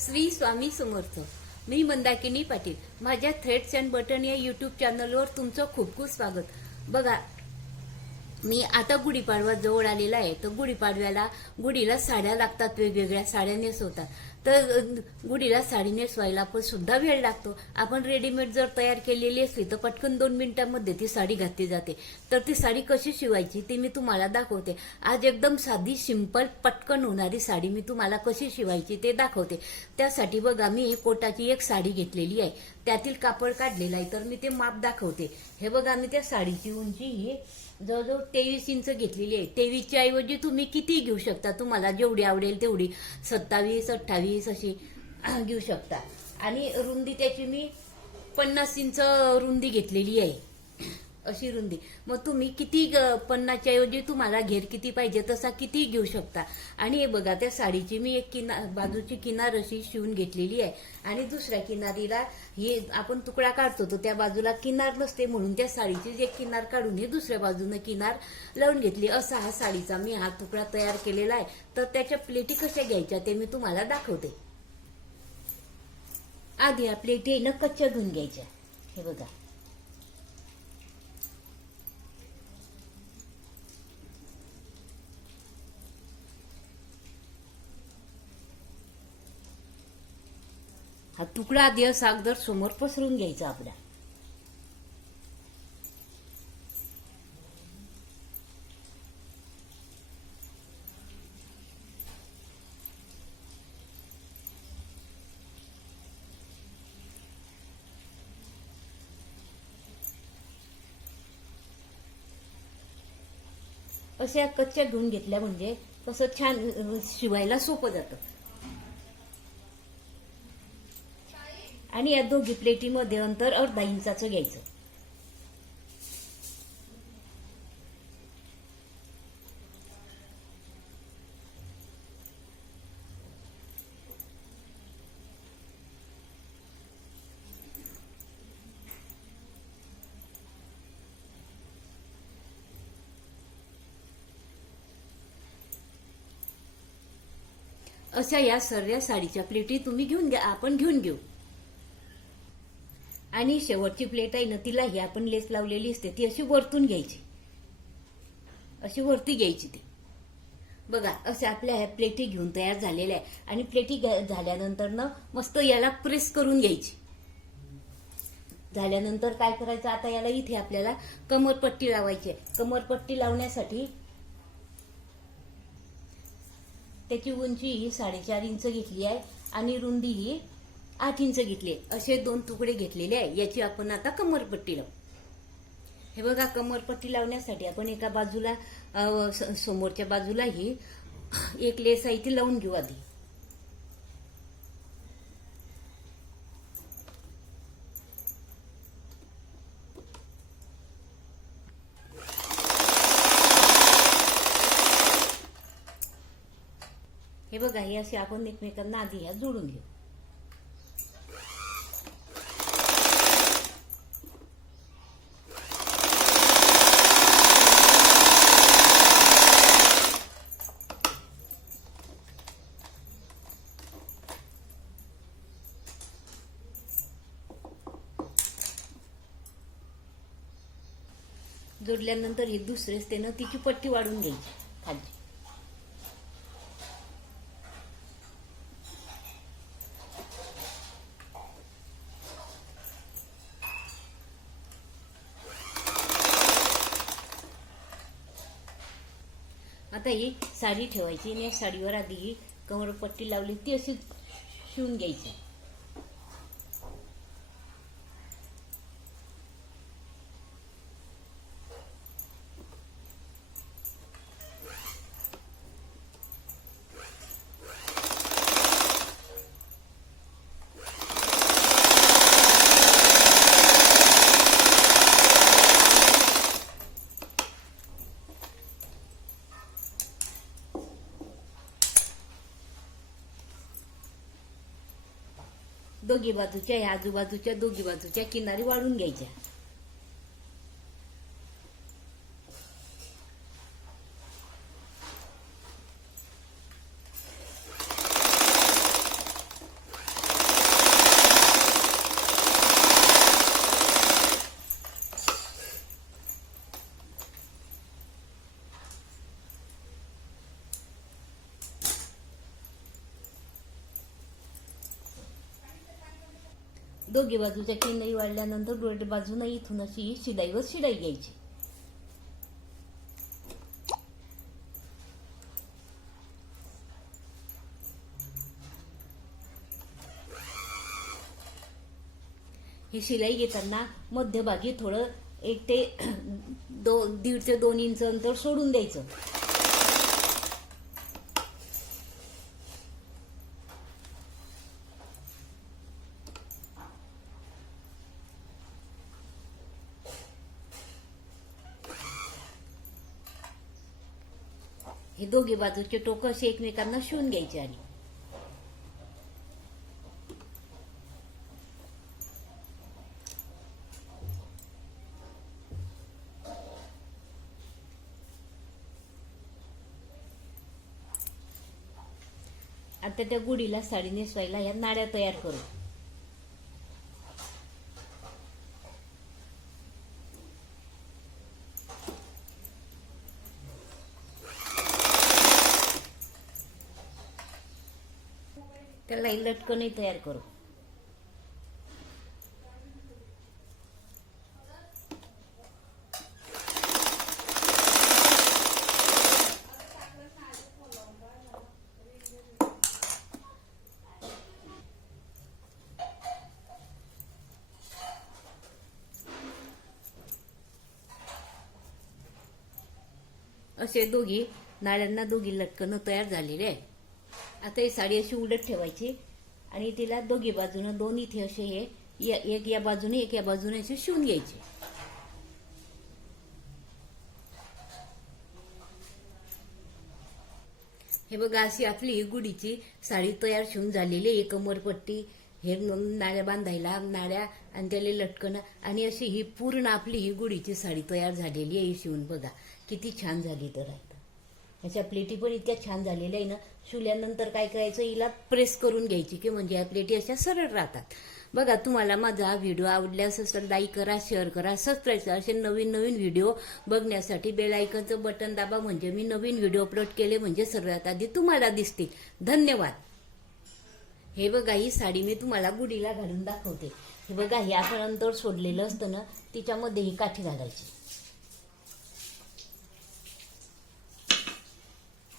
श्री स्वामी समर्थ. मी मंदाकिनी पाटील. माझ्या threads and button या YouTube चॅनलवर तुमचं खूप खूप स्वागत. बघा, मी आता गुढीपाडवा जवळ आलेला आहे. तर गुढीला साड्या लागतात, वेगवेगळ्या साड्या नेसवतात. तर गुढीला साडी नेसवायला पण सुद्धा वेळ लागतो. आपण रेडीमेड जर तयार केलेली असली तर पटकन 2 मिनिटांमध्ये ती साडी घातली जाते. तर ती साडी कशी शिवायची ते मी तुम्हाला दाखवते. आज एकदम साधी सिंपल पटकन होणारी साडी मी तुम्हाला कशी शिवायची ते दाखवते. त्यासाठी बघा, मी कोटाची एक साडी घेतलेली आहे. त्यातील कापड काढलेला आहे. तर मी ते माप दाखवते. हे बघा, मी त्या साडीची उंची ही जवळजवळ 23 इंच घेतलेली आहे. 23च्या ऐवजी तुम्ही किती घेऊ शकता, तुम्हाला जेवढी आवडेल तेवढी 27, 28 अशी घेऊ शकता. आणि रुंदी त्याची मी 50 इंच रुंदी घेतलेली आहे, अशी रुंदी. मग तुम्ही किती 50च्या ऐवजी तुम्हाला घेर किती पाहिजे तसा किती घेऊ शकता. आणि हे बघा, त्या साडीची मी एक बाजूची किनार अशी शिवून घेतलेली आहे. आणि दुसऱ्या किनारीला हे आपण तुकडा काढतो तो त्या बाजूला किनार नसते, म्हणून त्या साडीची एक किनार काढून हे दुसऱ्या बाजूने किनार लावून घेतली. असा हा साडीचा मी हा तुकडा तयार केलेला आहे. तर त्याच्या प्लेटी कशा घ्यायच्या ते मी तुम्हाला दाखवते. आधी या प्लेटी न कच्च्या धुवून घ्यायच्या. हे बघा, हा तुकडा आधी असा अगोदर समोर पसरून घ्यायचा आपला. अशा कच्च्या धुवून घेतल्या म्हणजे कसं छान शिवायला सोपं जातं. आणि या दोघी प्लेटीमध्ये अंतर अर्धा इंचाचं घ्यायचं. अशा या सर्व साडीच्या प्लेटी तुम्ही घेऊन घ्या, आपण घेऊन घेऊ. आणि शेवटची प्लेट आहे ना, तिला ही आपण लेस लावलेली असते ती अशी वरतून घ्यायची, अशी वरती घ्यायची ती. बघा, अशा आपल्या ह्या प्लेटी घेऊन तयार झालेल्या आहे. आणि प्लेटी झाल्यानंतर ना मस्त याला प्रेस करून घ्यायची. झाल्यानंतर काय करायचं, आता याला इथे आपल्याला कमरपट्टी लावायची आहे. कमरपट्टी लावण्यासाठी त्याची उंची ही 4.5 इंच घेतली आहे आणि रुंदी ही 8 इंच घेतली. असे 2 तुकडे घेतलेले आहे. याची आपण आता कमरपट्टी लावू. हे बघा, कमरपट्टी लावण्यासाठी आपण एका बाजूला समोरच्या बाजूला ही एक लेस आहे ती लावून घेऊ आधी. हे बघा, हे असे आपण एकमेकांना आधी ह्या जोडून घेऊ. जोडल्यानंतर हे दुसरेच त्यानं तिची पट्टी वाढून घ्यायची खाली. आता ही साडी ठेवायची आणि या साडीवर आधी ही कमरपट्टी लावली ती अशी शिवून घ्यायची. दोघी बाजूच्या ह्या आजूबाजूच्या दोघी बाजूच्या किनारी वाढून घ्यायच्या. दोघी बाजूच्या किनारी वाढल्यानंतर दोन्ही बाजूने इथून अशी ही शिलाईवर शिलाई घ्यायची. ही शिलाई घेताना मध्यभागी थोडं 1 ते 1.5 ते 2 इंच अंतर सोडून द्यायचं. हे दोघी बाजूचे टोक असे एकमेकांना शिवून घ्यायचे. आणि आता त्या गुढीला साडी नेसवायला ह्या नाड्या तयार करू. त्याला लटकनही तयार करू. असे दोघी नाड्यांना दोघी लटकन तयार झालेले आहे. आता ही साडी अशी उलट ठेवायची आणि तिला दोघी बाजूने 2 इथे असे हे एक या बाजूने एक या बाजूने असे शिवून घ्यायचे. हे बघा अशी आपली ही गुढीची साडी तयार शिवून झालेली आहे. कमरपट्टी, हे नाड्या बांधायला नाड्या आणि त्याला लटकन आणि अशी ही पूर्ण आपली ही गुढीची साडी तयार झालेली आहे. शिवून बघा किती छान झाली. तर आहे ह्याच्या प्लेटी पण इतक्या छान झालेल्या आहे ना. शिवल्यानंतर काय करायचं, हिला प्रेस करून घ्यायची की म्हणजे या प्लेटी अशा सरळ राहतात. बघा तुम्हाला माझा हा व्हिडिओ आवडल्यास असेल लाईक करा, शेअर करा, सबस्क्राईब करा. असे नवीन नवीन व्हिडिओ बघण्यासाठी बेल आयकॉनचं बटन दाबा म्हणजे मी नवीन व्हिडिओ अपलोड केले म्हणजे सर्वात आधी तुम्हाला दिसतील. धन्यवाद. हे बघा ही साडी मी तुम्हाला गुढीला घालून दाखवते. हे बघा हे आपण अंतर सोडलेलं असतं ना, तिच्यामध्ये ही काठी घालायची.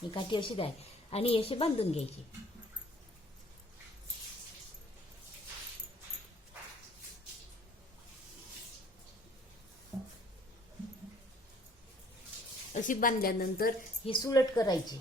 ही काठी अशी घाल आणि अशी बांधून घ्यायची. अशी बांधल्यानंतर ही सुलट करायची.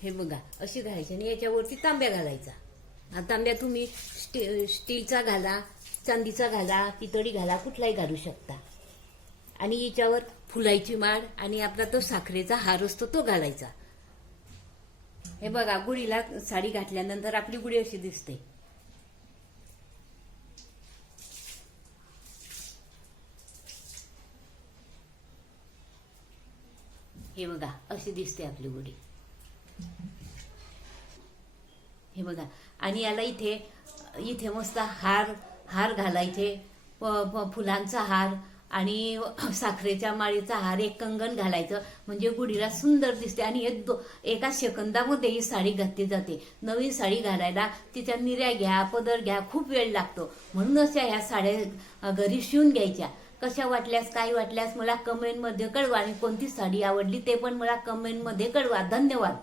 हे बघा अशी घालायची आणि याच्यावरती तांब्या घालायचा. हा तांब्या तुम्ही स्टीलचा घाला, चांदीचा घाला, पितळी घाला, कुठलाही घालू शकता. आणि याच्यावर फुलाची माळ आणि आपला तो साखरेचा हार असतो तो घालायचा. हे बघा गुढीला साडी घातल्यानंतर आपली गुढी अशी दिसते. हे बघा अशी दिसते आपली गुढी. हे बघा आणि याला इथे इथे मस्त हार घालायचे, फुलांचा हार आणि साखरेच्या माळीचा हार, एक कंगन घालायचं म्हणजे गुढीला सुंदर दिसते. आणि एका सेकंदामध्ये ही साडी घातली जाते. नवीन साडी घालायला तिच्या निऱ्या घ्या, पदर घ्या, खूप वेळ लागतो. म्हणूनच ह्या साड्या घरी शिवून घ्यायच्या. कशा वाटल्यास काय वाटल्यास मला कमेंटमध्ये कळवा आणि कोणती साडी आवडली ते पण मला कमेंटमध्ये कळवा. धन्यवाद.